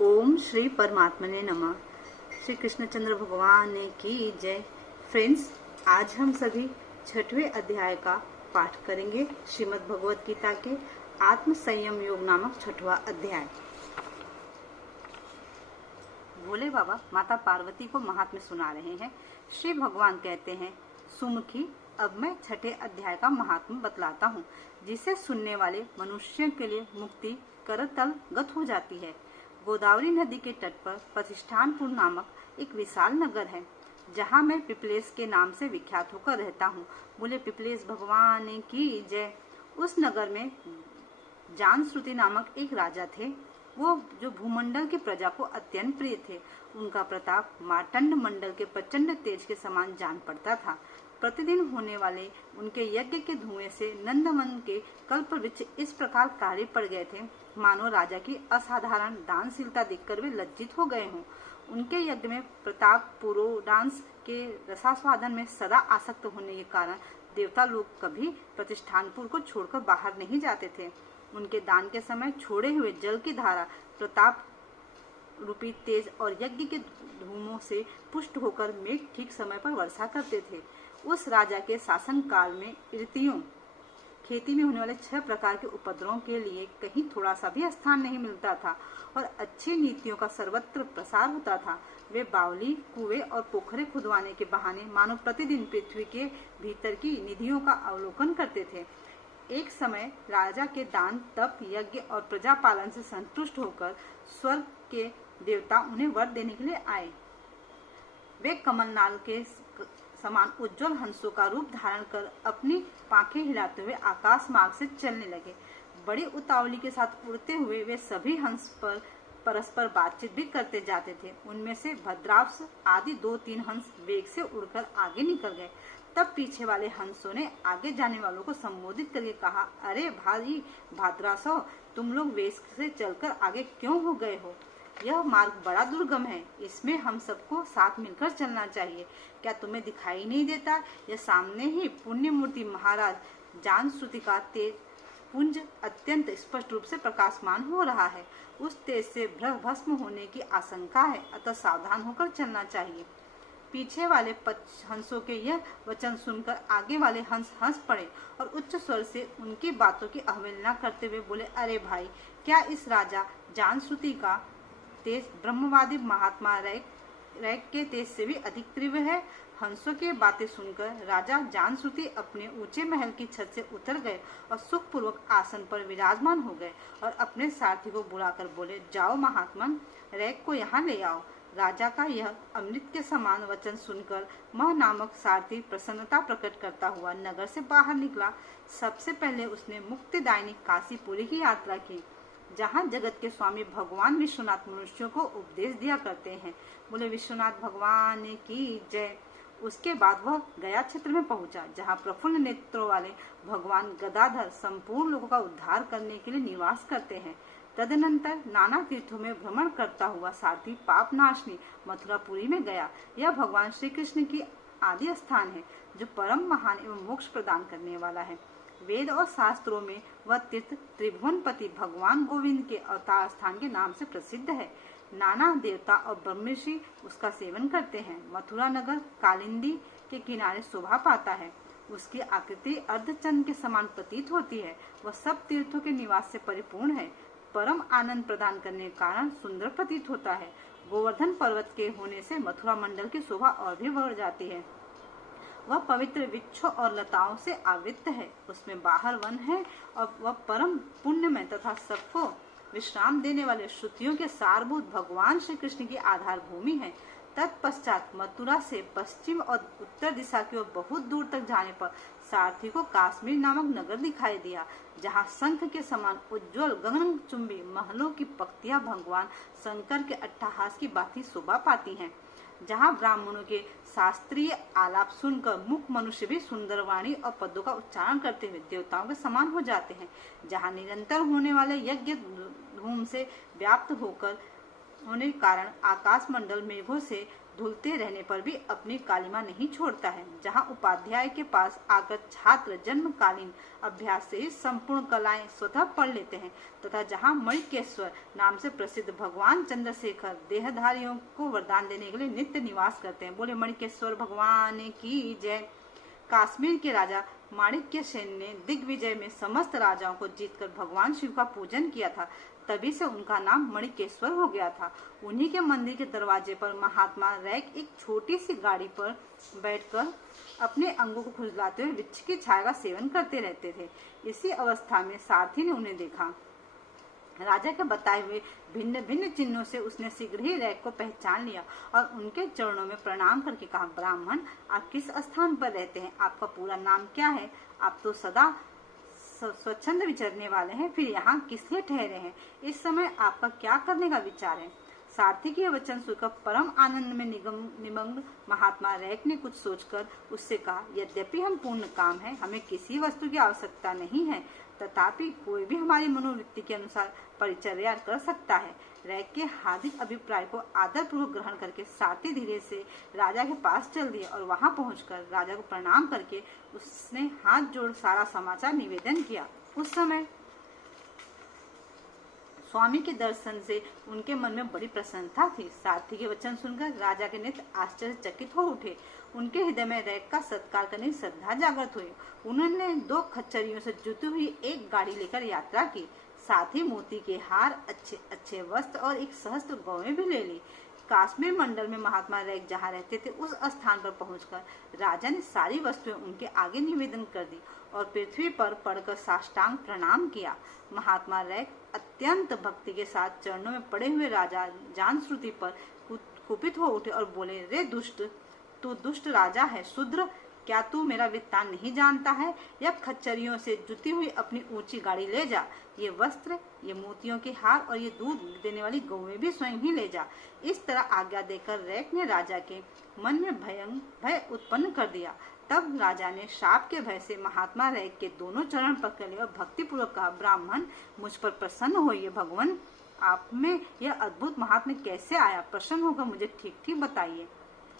ओम श्री परमात्मने नमः। श्री कृष्णचंद्र भगवान की जय। फ्रेंड्स, आज हम सभी छठवें अध्याय का पाठ करेंगे। श्रीमद् भगवत गीता के आत्म संयम योग नामक छठवां अध्याय। भोले बाबा माता पार्वती को महात्म्य सुना रहे हैं। श्री भगवान कहते हैं, सुमुखी, अब मैं छठे अध्याय का महात्म्य बतलाता हूँ, जिसे सुनने वाले मनुष्य के लिए मुक्ति करतल गत हो जाती है। गोदावरी नदी के तट पर प्रतिष्ठानपुर नामक एक विशाल नगर है, जहाँ मैं पिपलेश के नाम से विख्यात होकर रहता हूँ। बोले पिपलेश भगवान की जय। उस नगर में जानश्रुति नामक एक राजा थे। वो जो भूमंडल की प्रजा को अत्यंत प्रिय थे। उनका प्रताप मार्तंड मंडल के प्रचंड तेज के समान जान पड़ता था। प्रतिदिन होने वाले उनके यज्ञ के धुएं से नंदमन के कल्प वृक्ष इस प्रकार काले पड़ गए थे, मानो राजा की असाधारण दानशीलता देखकर वे लज्जित हो गए हों। उनके यज्ञ में प्रताप पुरोडांस के रसास्वादन में सदा आसक्त होने के कारण देवता लोग कभी प्रतिष्ठानपुर को छोड़कर बाहर नहीं जाते थे। उनके दान के समय छोड़े हुए जल की धारा प्रताप रूपी तेज और यज्ञ के धूमों से पुष्ट होकर मेघ ठीक समय पर वर्षा करते थे। उस राजा के शासन काल में ऋतियों खेती में होने वाले 6 प्रकार के उपद्रवों के लिए कहीं थोड़ा सा भी स्थान नहीं मिलता था और अच्छी नीतियों का सर्वत्र प्रसार होता था। वे बावली, कुएं और पोखरे खुदवाने के बहाने मानो प्रतिदिन पृथ्वी के भीतर की निधियों का अवलोकन करते थे। एक समय राजा के दान, तप, यज्ञ और प्रजा पालन से संतुष्ट होकर स्वर्ग के देवता उन्हें वर देने के लिए आए। वे कमलनाल के समान उज्जवल हंसों का रूप धारण कर अपनी पांखें हिलाते हुए आकाश मार्ग से चलने लगे। बड़ी उतावली के साथ उड़ते हुए वे सभी हंस पर परस्पर बातचीत भी करते जाते थे। उनमें से भद्रावस आदि 2-3 हंस वेग से उड़कर आगे निकल गए। तब पीछे वाले हंसों ने आगे जाने वालों को संबोधित करके कहा, अरे भाई भाद्रासो, तुम लोग वेग से चलकर आगे क्यों हो गए हो? यह मार्ग बड़ा दुर्गम है, इसमें हम सबको साथ मिलकर चलना चाहिए। क्या तुम्हें दिखाई नहीं देता? यह सामने ही पुण्य मूर्ति महाराज जानश्रुति का तेज पुंज अत्यंत स्पष्ट रूप से प्रकाशमान हो रहा है। उस तेज से भस्म होने की आशंका है, अतः सावधान होकर चलना चाहिए। पीछे वाले हंसों के यह वचन सुनकर आगे वाले हंस हंस पड़े और उच्च स्वर से उनकी बातों की अवहेलना करते हुए बोले, अरे भाई, क्या इस राजा जानश्रुति का तेज ब्रह्मवादी महात्मा रैक के तेज से भी अधिक तीव्र है? हंसों की बातें सुनकर राजा जानश्रुति अपने ऊंचे महल की छत से उतर गए और सुखपूर्वक आसन पर विराजमान हो गए और अपने सारथी को बुलाकर बोले, जाओ महात्मन, रैक को यहाँ ले आओ। राजा का यह अमृत के समान वचन सुनकर मह नामक सारथी प्रसन्नता प्रकट करता हुआ नगर से बाहर निकला। सबसे पहले उसने मुक्तिदायिनी काशीपुरी की यात्रा की, जहाँ जगत के स्वामी भगवान विश्वनाथ मनुष्यों को उपदेश दिया करते हैं। बोले विश्वनाथ भगवान की जय। उसके बाद वह गया क्षेत्र में पहुंचा, जहाँ प्रफुल्ल नेत्रों वाले भगवान गदाधर संपूर्ण लोगों का उद्धार करने के लिए निवास करते हैं। तदनंतर नाना तीर्थों में भ्रमण करता हुआ सारथी पापनाशनी मथुरापुरी में गया। यह भगवान श्री कृष्ण की आदि स्थान है, जो परम महान एवं मोक्ष प्रदान करने वाला है। वेद और शास्त्रों में वह तीर्थ त्रिभुवनपति भगवान गोविंद के अवतार स्थान के नाम से प्रसिद्ध है। नाना देवता और ब्रह्मर्षि उसका सेवन करते हैं। मथुरा नगर कालिंदी के किनारे शोभा पाता है। उसकी आकृति अर्धचंद्र के समान प्रतीत होती है। वह सब तीर्थों के निवास से परिपूर्ण है। परम आनंद प्रदान करने के कारण सुंदर प्रतीत होता है। गोवर्धन पर्वत के होने से मथुरा मंडल की शोभा और भी बढ़ जाती है। वह पवित्र वृक्षों और लताओं से आवृत्त है। उसमें बाहर वन है और वह परम पुण्यमय तथा सबको विश्राम देने वाले श्रुतियों के सारभूत भगवान श्री कृष्ण की आधार भूमि है। तत्पश्चात मथुरा से पश्चिम और उत्तर दिशा की ओर बहुत दूर तक जाने पर सारथी को काश्मीर नामक नगर दिखाई दिया, जहाँ शंख के समान उज्ज्वल गगनचुंबी महलों की पंक्तियां भगवान शंकर के अट्टहास की बाती शोभा पाती हैं। जहाँ ब्राह्मणों के शास्त्रीय आलाप सुनकर मुख मनुष्य भी सुंदर वाणी और पदों का उच्चारण करते हुए देवताओं के समान हो जाते हैं। जहाँ निरंतर होने वाले यज्ञ धूम से व्याप्त होने के कारण आकाश मंडल मेघों से धुलते रहने पर भी अपनी कालिमा नहीं छोड़ता है। जहाँ उपाध्याय के पास आकर छात्र जन्मकालीन अभ्यास से ही संपूर्ण कलाएं स्वतः पढ़ लेते हैं, तथा जहाँ मणिकेश्वर नाम से प्रसिद्ध भगवान चंद्रशेखर देहधारियों को वरदान देने के लिए नित्य निवास करते हैं। बोले मणिकेश्वर भगवान की जय। काश्मीर के राजा माणिक्य सेन ने दिग्विजय में समस्त राजाओं को जीतकर भगवान शिव का पूजन किया था, तभी से उनका नाम मणिकेश्वर हो गया था। उन्हीं के मंदिर के दरवाजे पर महात्मा रैक एक छोटी सी गाड़ी पर बैठकर अपने अंगों को खुजलाते हुए वृक्ष की छाया का सेवन करते रहते थे। इसी अवस्था में सारथी ने उन्हें देखा। राजा के बताए हुए भिन्न भिन्न चिन्हों से उसने शीघ्र ही रैक को पहचान लिया और उनके चरणों में प्रणाम करके कहा, ब्राह्मण, आप किस स्थान पर रहते हैं? आपका पूरा नाम क्या है? आप तो सदा स्वच्छंद विचरने वाले हैं, फिर यहाँ किस लिए ठहरे हैं? इस समय आपका क्या करने का विचार है? सारथी के वचन सुनकर परम आनंद में निमग्न महात्मा रैक ने कुछ सोचकर उससे कहा, यद्यपि हम पूर्ण काम है, हमें किसी वस्तु की आवश्यकता नहीं है, तथापि कोई भी हमारी मनोवृत्ति के अनुसार परिचर्या कर सकता है। रैक के हार्दिक अभिप्राय को आदर पूर्वक ग्रहण करके सारथी धीरे से राजा के पास चल दिए और वहां पहुंचकर राजा को प्रणाम करके उसने हाथ जोड़ सारा समाचार निवेदन किया। उस समय स्वामी के दर्शन से उनके मन में बड़ी प्रसन्नता थी। सारथी के वचन सुनकर राजा के नेत्र आश्चर्यचकित हो उठे। उनके हृदय में रैक का सत्कार करने की श्रद्धा जागृत हुई। उन्होंने 2 खच्चरियों से जुटी हुई एक गाड़ी लेकर यात्रा की, साथ ही मोती के हार, अच्छे अच्छे वस्त्र और एक सहस्त्र गौएं भी ले ली। काश्मीर मंडल में महात्मा रैक जहाँ रहते थे उस स्थान पर पहुंचकर राजा ने सारी वस्तुएं उनके आगे निवेदन कर दी और पृथ्वी पर पड़कर साष्टांग प्रणाम किया। महात्मा रैक अत्यंत भक्ति के साथ चरणों में पड़े हुए राजा जानश्रुति पर कुपित हो उठे और बोले, रे दुष्ट, तू दुष्ट राजा है, शूद्र, क्या तू मेरा वृत्तांत नहीं जानता है? यह खच्चरियों से जुटी हुई अपनी ऊंची गाड़ी ले जा, ये वस्त्र, ये मोतियों के हार और ये दूध देने वाली गौएं भी स्वयं ही ले जा। इस तरह आज्ञा देकर रैक ने राजा के मन में भय उत्पन्न कर दिया। तब राजा ने शाप के भय से महात्मा रैक के दोनों चरण पकड़ लिए और भक्ति पूर्वक कहा, ब्राह्मण, मुझ पर प्रसन्न होइए। भगवान, आप में यह अद्भुत महात्म्य कैसे आया? प्रसन्न होकर मुझे ठीक ठीक बताइए।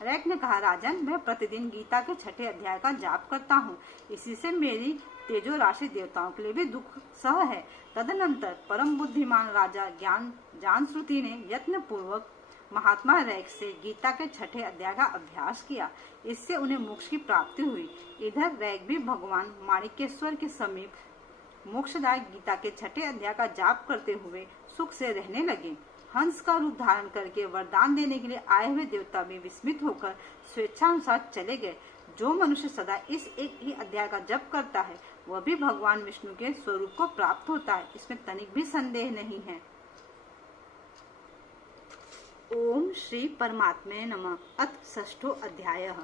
रैक ने कहा, राजन, मैं प्रतिदिन गीता के 6ठे अध्याय का जाप करता हूँ, इसी से मेरी तेजो राशि देवताओं के लिए भी दुख सह है। तदनंतर परम बुद्धिमान राजा जानश्रुति ने यत्न पूर्वक महात्मा रैक से गीता के 6ठे अध्याय का अभ्यास किया, इससे उन्हें मोक्ष की प्राप्ति हुई। इधर रैक भी भगवान माणिकेश्वर के समीप मोक्षदायक गीता के 6ठे अध्याय का जाप करते हुए सुख से रहने लगे। हंस का रूप धारण करके वरदान देने के लिए आए हुए देवता भी विस्मित होकर स्वेच्छानुसार चले गए। जो मनुष्य सदा इस एक ही अध्याय का जप करता है वह भी भगवान विष्णु के स्वरूप को प्राप्त होता है, इसमें तनिक भी संदेह नहीं है। ओम श्री परमात्मे नमः। अथ 6ठो अध्याय।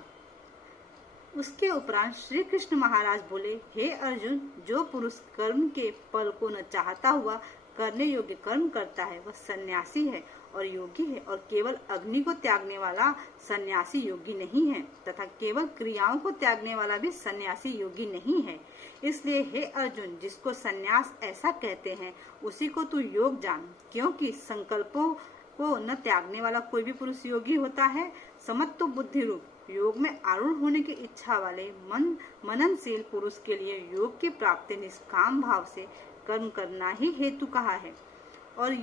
उसके उपरांत श्री कृष्ण महाराज बोले, हे अर्जुन, जो पुरुष कर्म के फल को न चाहता हुआ करने योग्य कर्म करता है वह सन्यासी है और योगी है, और केवल अग्नि को त्यागने वाला सन्यासी योगी नहीं है, तथा केवल क्रियाओं को त्यागने वाला भी सन्यासी योगी नहीं है। इसलिए हे अर्जुन, जिसको सन्यास ऐसा कहते हैं उसी को तू योग जान, क्योंकि संकल्पों को न त्यागने वाला कोई भी पुरुष योगी होता है। समत्व बुद्धि रूप योग में आरूढ़ होने की इच्छा वाले मननशील पुरुष के लिए योग की प्राप्ति निष्काम भाव से कर्म करना ही हेतु कहा है, और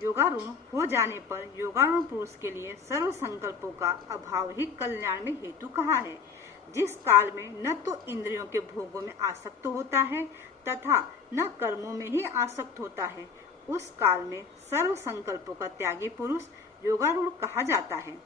योगारूढ़ हो जाने पर योगारूढ़ पुरुष के लिए सर्व संकल्पों का अभाव ही कल्याण में हेतु कहा है। जिस काल में न तो इंद्रियों के भोगों में आसक्त होता है तथा न कर्मों में ही आसक्त होता है, उस काल में सर्व संकल्पों का त्यागी पुरुष योगारूढ़ कहा जाता है।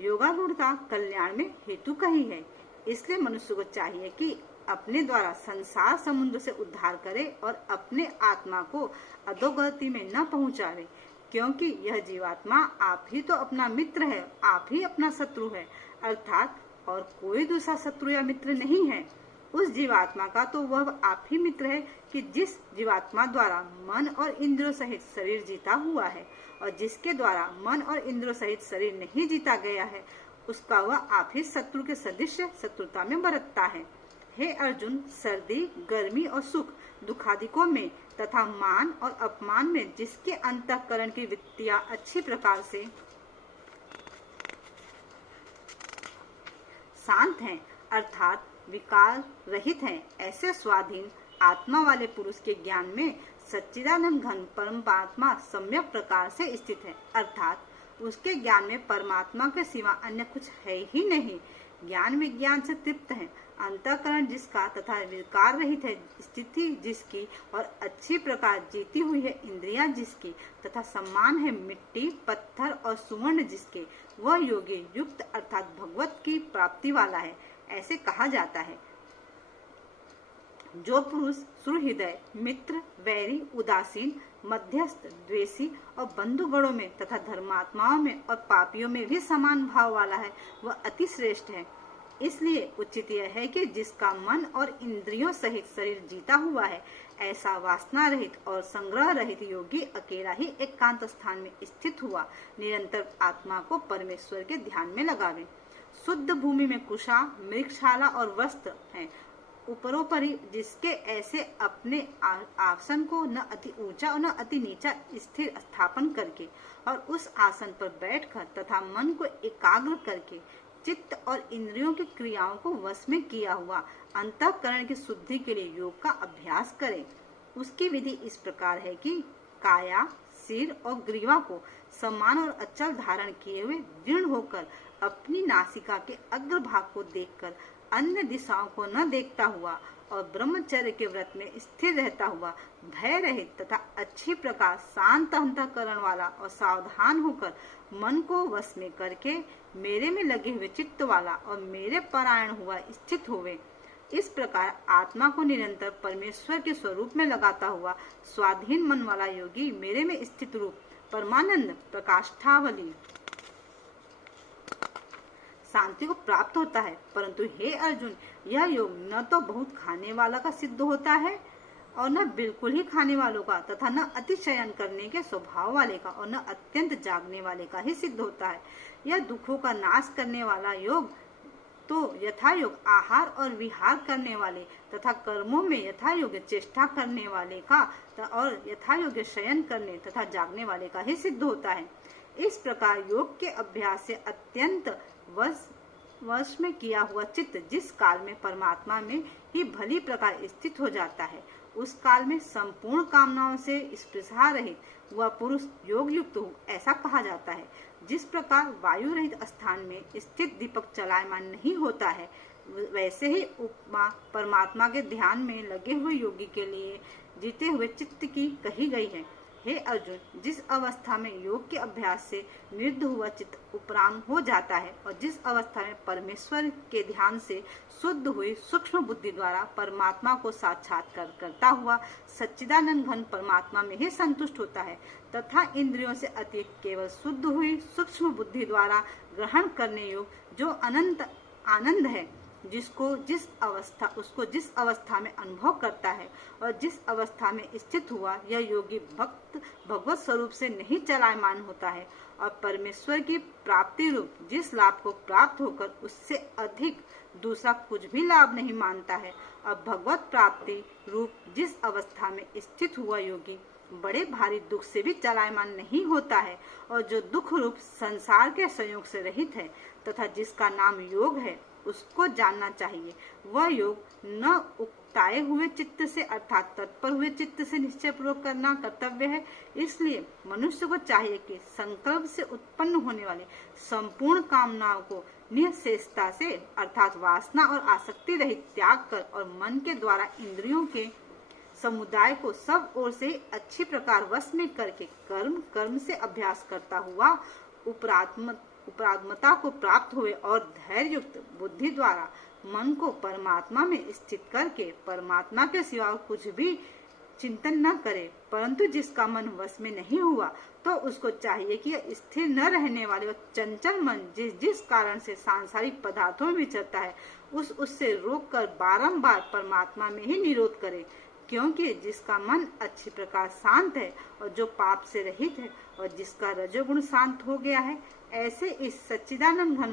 योगारूढ़ता कल्याण में हेतु कही है। इसलिए मनुष्य को चाहिए कि अपने द्वारा संसार समुद्र से उद्धार करे और अपने आत्मा को अधोगति में न पहुंचावे, क्योंकि यह जीवात्मा आप ही तो अपना मित्र है, आप ही अपना शत्रु है, अर्थात और कोई दूसरा शत्रु या मित्र नहीं है। उस जीवात्मा का तो वह आप ही मित्र है कि जिस जीवात्मा द्वारा मन और इंद्रियों सहित शरीर जीता हुआ है, और जिसके द्वारा मन और इंद्रियों सहित शरीर नहीं जीता गया है, उसका वह आप ही शत्रु के सदृश शत्रुता में बरतता है। हे अर्जुन, सर्दी, गर्मी और सुख दुखादिकों में तथा मान और अपमान में जिसके अंतःकरण की वृत्तियां अच्छी प्रकार से शांत हैं, अर्थात विकार रहित हैं। ऐसे स्वाधीन आत्मा वाले पुरुष के ज्ञान में सच्चिदानंद घन परमात्मा सम्यक प्रकार से स्थित है, अर्थात उसके ज्ञान में परमात्मा के सिवा अन्य कुछ है ही नहीं। ज्ञान विज्ञान से तृप्त है, अंतःकरण जिसका तथा विकार रहित है, स्थिति जिसकी और अच्छी प्रकार जीती हुई है इंद्रियां जिसकी, तथा सम्मान है मिट्टी पत्थर और सुवर्ण जिसके, वह योगी युक्त अर्थात भगवत की प्राप्ति वाला है। ऐसे कहा जाता है। जो पुरुष सुहृदय मित्र वैरी उदासीन मध्यस्थ द्वेषी और बंधुगणों में तथा धर्मात्माओं में और पापियों में भी समान भाव वाला है, वह अति श्रेष्ठ है। इसलिए उचित यह है कि जिसका मन और इंद्रियों सहित शरीर जीता हुआ है, ऐसा वासना रहित और संग्रह रहित योगी अकेला ही एकांत स्थान में स्थित हुआ निरंतर आत्मा को परमेश्वर के ध्यान में लगावे। शुद्ध भूमि में कुशा मृगशाला और वस्त्र हैं, उपरोपरि जिसके ऐसे अपने आसन को न अति ऊंचा और न अति नीचा स्थिर स्थापन करके और उस आसन पर बैठकर तथा मन को एकाग्र करके चित्त और इंद्रियों की क्रियाओं को वश में किया हुआ अंतःकरण की शुद्धि के लिए योग का अभ्यास करें। उसकी विधि इस प्रकार है कि काया सिर और ग्रीवा को समान और अचल धारण किए हुए दृढ़ होकर अपनी नासिका के अग्रभाग को देखकर अन्य दिशाओं को न देखता हुआ और ब्रह्मचर्य के व्रत में स्थिर रहता हुआ भय रहित तथा अच्छी प्रकार शांत अंतःकरण वाला और सावधान होकर मन को वश में करके मेरे में लगे हुए चित्त वाला और मेरे परायण हुआ स्थित होवे। इस प्रकार आत्मा को निरंतर परमेश्वर के स्वरूप में लगाता हुआ स्वाधीन मन वाला योगी मेरे में स्थित रूप परमानंद प्रकाष्ठावली शांति को प्राप्त होता है। परंतु हे अर्जुन, यह योग न तो बहुत खाने वाला का सिद्ध होता है और न बिल्कुल ही खाने वालों का तथा न अतिशयन करने के स्वभाव वाले का और न अत्यंत जागने वाले का ही सिद्ध होता है। यह दुखों का नाश करने वाला योग तो यथा योग आहार और विहार करने वाले तथा कर्मों में यथा योग्य चेष्टा करने वाले का और यथा योग्य शयन करने तथा जागने वाले का ही सिद्ध होता है। इस प्रकार योग के अभ्यास से अत्यंत वश में किया हुआ चित्त जिस काल में परमात्मा में ही भली प्रकार स्थित हो जाता है, उस काल में संपूर्ण कामनाओं से स्पृहा रहित वह पुरुष योग युक्त हो, ऐसा कहा जाता है। जिस प्रकार वायु रहित स्थान में स्थित दीपक चलायमान नहीं होता है, वैसे ही उपमा परमात्मा के ध्यान में लगे हुए योगी के लिए जीते हुए चित्त की कही गई है। हे अर्जुन, जिस अवस्था में योग के अभ्यास से निरुद्ध हुआ चित्त उपराम हो जाता है और जिस अवस्था में परमेश्वर के ध्यान से शुद्ध हुई सूक्ष्म बुद्धि द्वारा परमात्मा को साक्षात्कार करता हुआ सच्चिदानंद घन परमात्मा में ही संतुष्ट होता है तथा इंद्रियों से अतिरिक्त केवल शुद्ध हुई सूक्ष्म बुद्धि द्वारा ग्रहण करने योग्य जो अनंत आनंद है, उसको जिस अवस्था में अनुभव करता है और जिस अवस्था में स्थित हुआ, यह योगी भक्त भगवत स्वरूप से नहीं चलायमान होता है और परमेश्वर की प्राप्ति रूप जिस लाभ को प्राप्त होकर उससे अधिक दूसरा कुछ भी लाभ नहीं मानता है और भगवत प्राप्ति रूप जिस अवस्था में स्थित हुआ योगी बड़े भारी दुख से भी चलायमान नहीं होता है और जो दुख रूप संसार के संयोग से रहित है तथा जिसका नाम योग है, उसको जानना चाहिए। वह योग न उकताए हुए चित्त से अर्थात तत्पर हुए चित्त से निश्चय पूर्वक करना कर्तव्य है। इसलिए मनुष्य को चाहिए कि संकल्प से उत्पन्न होने वाले संपूर्ण कामनाओं को निःशेषता से अर्थात वासना और आसक्ति रहित त्याग कर और मन के द्वारा इंद्रियों के समुदाय को सब ओर से अच्छी प्रकार वश में करके कर्म से अभ्यास करता हुआ उपरात्मता को प्राप्त हुए और धैर्य युक्त बुद्धि द्वारा मन को परमात्मा में स्थित करके परमात्मा के सिवा कुछ भी चिंतन न करे। परंतु जिसका मन वश में नहीं हुआ तो उसको चाहिए कि स्थिर न रहने वाले और चंचल मन जिस कारण से सांसारिक पदार्थों में विचरता है उससे रोक कर बारम्बार परमात्मा में ही निरोध करे, क्योंकि जिसका मन अच्छी प्रकार शांत है और जो पाप से रहित है और जिसका रजोगुण शांत हो गया है, ऐसे इस सच्चिदानंद घन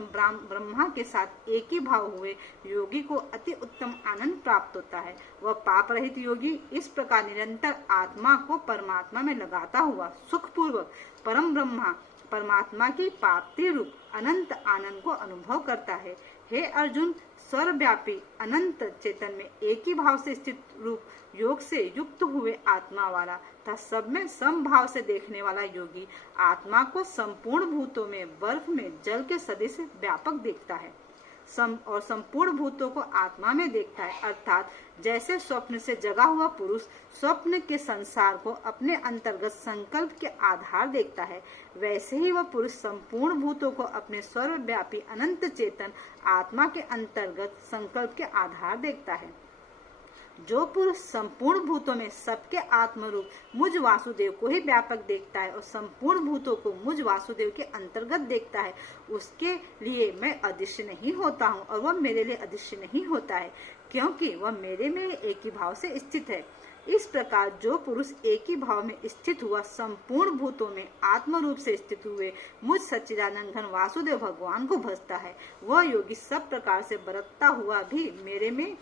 ब्रह्मा के साथ एक ही भाव हुए योगी को अति उत्तम आनंद प्राप्त होता है। वह पाप रहित योगी इस प्रकार निरंतर आत्मा को परमात्मा में लगाता हुआ सुख पूर्वक परम ब्रह्मा परमात्मा की प्राप्ति रूप अनंत आनंद को अनुभव करता है। हे अर्जुन, सर्वव्यापी अनंत चेतन में एक ही भाव से स्थित रूप योग से युक्त हुए आत्मा वाला तथा सब में समभाव से देखने वाला योगी आत्मा को संपूर्ण भूतों में बर्फ में जल के सदृश व्यापक देखता है और संपूर्ण भूतों को आत्मा में देखता है। अर्थात जैसे स्वप्न से जगा हुआ पुरुष स्वप्न के संसार को अपने अंतर्गत संकल्प के आधार देखता है, वैसे ही वह पुरुष संपूर्ण भूतों को अपने सर्वव्यापी अनंत चेतन आत्मा के अंतर्गत संकल्प के आधार देखता है। जो पुरुष संपूर्ण भूतों में सबके आत्मरूप मुझ वासुदेव को ही व्यापक देखता है और संपूर्ण भूतों को मुझ वासुदेव के अंतर्गत देखता है, उसके लिए मैं अदृश्य नहीं होता हूँ और वह मेरे लिए अदृश्य नहीं होता है, क्योंकि वह मेरे में एक ही भाव से स्थित है। इस प्रकार जो पुरुष एक ही भाव में स्थित हुआ संपूर्ण भूतों में आत्म रूप से स्थित हुए मुझ सच्चिदानंद घन वासुदेव भगवान को भजता है, वह योगी सब प्रकार से बरतता हुआ भी मेरे में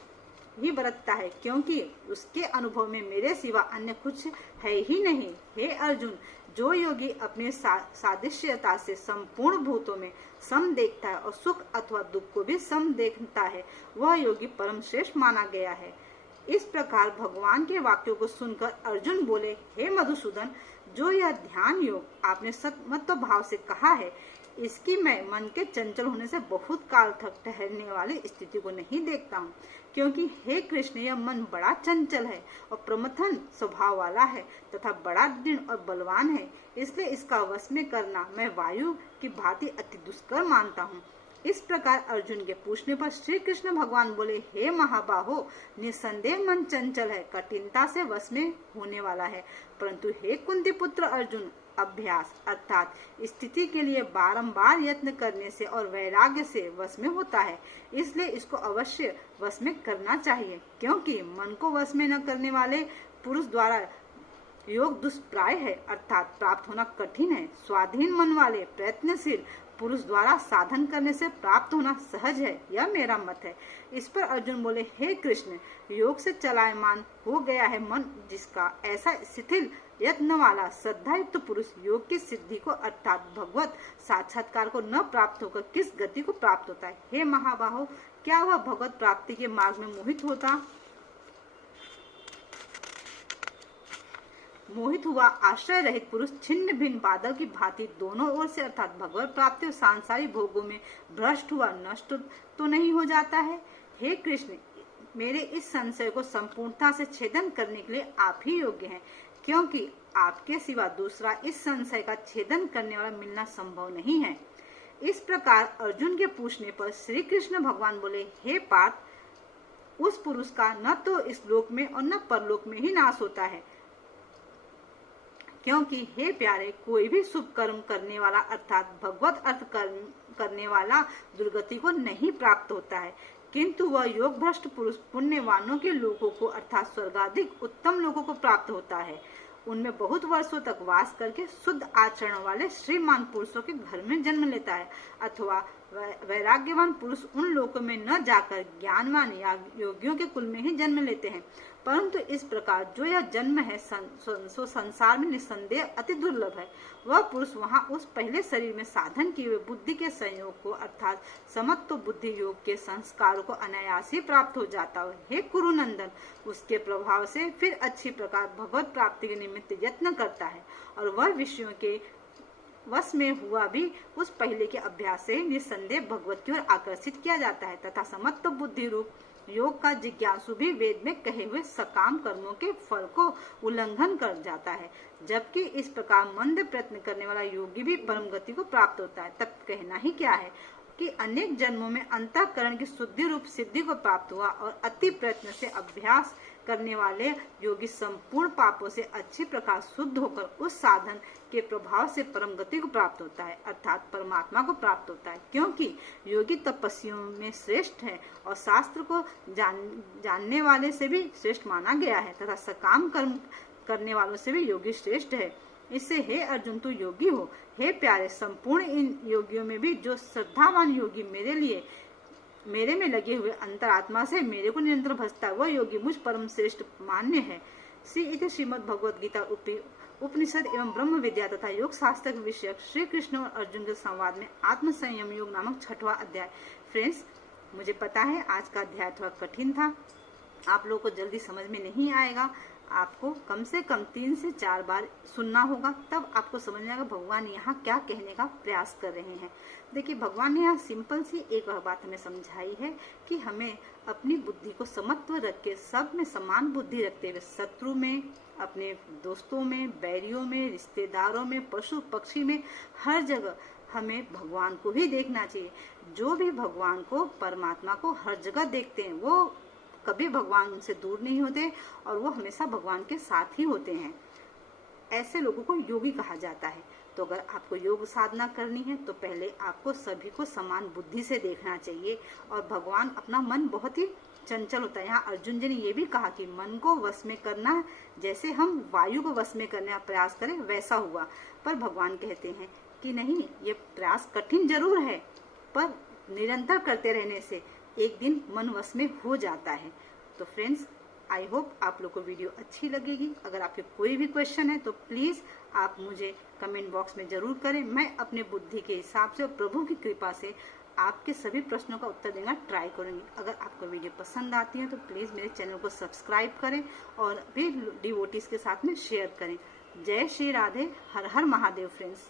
ही बरतता है, क्योंकि उसके अनुभव में मेरे सिवा अन्य कुछ है ही नहीं। हे अर्जुन, जो योगी अपनी सादृश्यता से संपूर्ण भूतों में सम देखता है और सुख अथवा दुख को भी सम देखता है, वह योगी परम श्रेष्ठ माना गया है। इस प्रकार भगवान के वाक्यों को सुनकर अर्जुन बोले, हे मधुसूदन, जो यह ध्यान योग आपने सत्मत्व भाव से कहा है, इसकी मैं मन के चंचल होने से बहुत काल तक ठहरने वाली स्थिति को नहीं देखता हूँ, क्योंकि हे कृष्ण, यह मन बड़ा चंचल है और प्रमथन स्वभाव वाला है तथा बड़ा दृढ़ और बलवान है, इसलिए इसका वश में करना मैं वायु की भांति अति दुष्कर मानता हूँ। इस प्रकार अर्जुन के पूछने पर श्री कृष्ण भगवान बोले, हे महाबाहो, निसंदेह मन चंचल है, कठिनता से वश में होने वाला है, परंतु हे कुंती पुत्र अर्जुन, अभ्यास अर्थात स्थिति के लिए बारंबार यत्न करने से और वैराग्य से वश में होता है, इसलिए इसको अवश्य वश में करना चाहिए, क्योंकि मन को वश में न करने वाले पुरुष द्वारा योग दुष्प्राय है, अर्थात प्राप्त होना कठिन है। स्वाधीन मन वाले प्रयत्नशील पुरुष द्वारा साधन करने से प्राप्त होना सहज है, यह मेरा मत है। इस पर अर्जुन बोले, हे कृष्ण, योग से चलायमान हो गया है मन जिसका, ऐसा शिथिल यत्न वाला श्रद्धायुक्त पुरुष योग की सिद्धि को अर्थात भगवत साक्षात्कार को न प्राप्त होकर किस गति को प्राप्त होता है? हे महाबाहो, क्या वह भगवत प्राप्ति के मार्ग में मोहित हुआ आश्रय रहित पुरुष छिन्न भिन्न बादल की भांति दोनों ओर से अर्थात भगवत प्राप्ति और सांसारिक भोगों में भ्रष्ट हुआ नष्ट तो नहीं हो जाता है? हे कृष्ण, मेरे इस संशय को संपूर्णता से छेदन करने के लिए आप ही योग्य हैं, क्योंकि आपके सिवा दूसरा इस संशय का छेदन करने वाला मिलना संभव नहीं है। इस प्रकार अर्जुन के पूछने पर श्री कृष्ण भगवान बोले, हे पार्थ, उस पुरुष का न तो इस लोक में और न परलोक में ही नाश होता है, क्योंकि हे प्यारे, कोई भी शुभ कर्म करने वाला अर्थात भगवत अर्थ करने वाला दुर्गति को नहीं प्राप्त होता है, किंतु वह योग भ्रष्ट पुरुष पुण्यवानों के लोगों को अर्थात स्वर्गाधिक उत्तम लोगों को प्राप्त होता है। उनमें बहुत वर्षों तक वास करके शुद्ध आचरण वाले श्रीमान पुरुषों के घर में जन्म लेता है, अथवा वैराग्यवान पुरुष उन लोकों में न जाकर ज्ञानवान या योगियों के कुल में ही जन्म लेते हैं। परंतु इस प्रकार जो यह जन्म है संसार में निसंदेह अति दुर्लभ है। वह पुरुष वहां उस पहले शरीर में साधन किए हुए बुद्धि के संयोग को अर्थात समत्व बुद्धि योग के संस्कारों को अनायास ही प्राप्त हो जाता है। हे कुरुनंदन, उसके प्रभाव से फिर अच्छी प्रकार भगवत प्राप्ति के निमित्त यत्न करता है और वह विषयों के वश में हुआ भी उस पहले के अभ्यास से निसंदेह भगवत की ओर आकर्षित किया जाता है तथा समत्व बुद्धि रूप योग का जिज्ञासु भी वेद में कहे हुए सकाम कर्मों के फल को उल्लंघन कर जाता है। जबकि इस प्रकार मंद प्रयत्न करने वाला योगी भी परम गति को प्राप्त होता है। तब कहना ही क्या है कि अनेक जन्मों में अंतःकरण की शुद्धि रूप सिद्धि को प्राप्त हुआ और अति प्रयत्न से अभ्यास करने वाले योगी संपूर्ण पापों से अच्छी प्रकार शुद्ध होकर उस साधन के प्रभाव से परम गति को प्राप्त होता है अर्थात परमात्मा को प्राप्त होता है, क्योंकि योगी तपस्वियों में श्रेष्ठ है और शास्त्र को जानने वाले से भी श्रेष्ठ माना गया है तथा सकाम कर्म करने वालों से भी योगी श्रेष्ठ है। इससे हे अर्जुन, तू योगी हो। हे प्यारे, संपूर्ण इन योगियों में भी जो श्रद्धावान योगी मेरे में लगे हुए अंतरात्मा से मेरे को निरंतर भजता है, वह योगी मुझ परम श्रेष्ठ मान्य है। श्रीमद् भगवद गीता उपनिषद एवं ब्रह्म विद्या तथा योग शास्त्र विषयक श्री कृष्ण और अर्जुन के संवाद में आत्म संयम योग नामक 6वां अध्याय। फ्रेंड्स, मुझे पता है आज का अध्याय थोड़ा कठिन था, आप लोगों को जल्दी समझ में नहीं आएगा। आपको कम से कम 3 से 4 बार सुनना होगा, तब आपको समझ में आएगा भगवान यहाँ क्या कहने का प्रयास कर रहे हैं। देखिए, भगवान ने यहाँ सिंपल सी एक बात हमें समझाई है कि हमें अपनी बुद्धि को समत्व रख के, सब में समान बुद्धि रखते हुए, शत्रु में, अपने दोस्तों में, बैरियों में, रिश्तेदारों में, पशु पक्षी में, हर जगह हमें भगवान को ही देखना चाहिए। जो भी भगवान को, परमात्मा को हर जगह देखते हैं, वो कभी भगवान उनसे दूर नहीं होते और वो हमेशा भगवान के साथ ही होते हैं। ऐसे लोगों को योगी कहा जाता है। तो अगर आपको योग साधना करनी है तो पहले आपको सभी को समान बुद्धि से देखना चाहिए। और भगवान, अपना मन बहुत ही चंचल होता है। यहाँ अर्जुन जी ने ये भी कहा कि मन को वश में करना जैसे हम वायु को वश में करने का प्रयास करें वैसा हुआ। पर भगवान कहते हैं कि नहीं, ये प्रयास कठिन जरूर है, पर निरंतर करते रहने से एक दिन मन वश में हो जाता है। तो फ्रेंड्स, आई होप आप लोग को वीडियो अच्छी लगेगी। अगर आपके कोई भी क्वेश्चन है तो प्लीज आप मुझे कमेंट बॉक्स में जरूर करें। मैं अपने बुद्धि के हिसाब से और प्रभु की कृपा से आपके सभी प्रश्नों का उत्तर देना ट्राई करूंगी। अगर आपको वीडियो पसंद आती है तो प्लीज मेरे चैनल को सब्सक्राइब करें और भी डिवोटीज के साथ में शेयर करें। जय श्री राधे, हर हर महादेव फ्रेंड्स।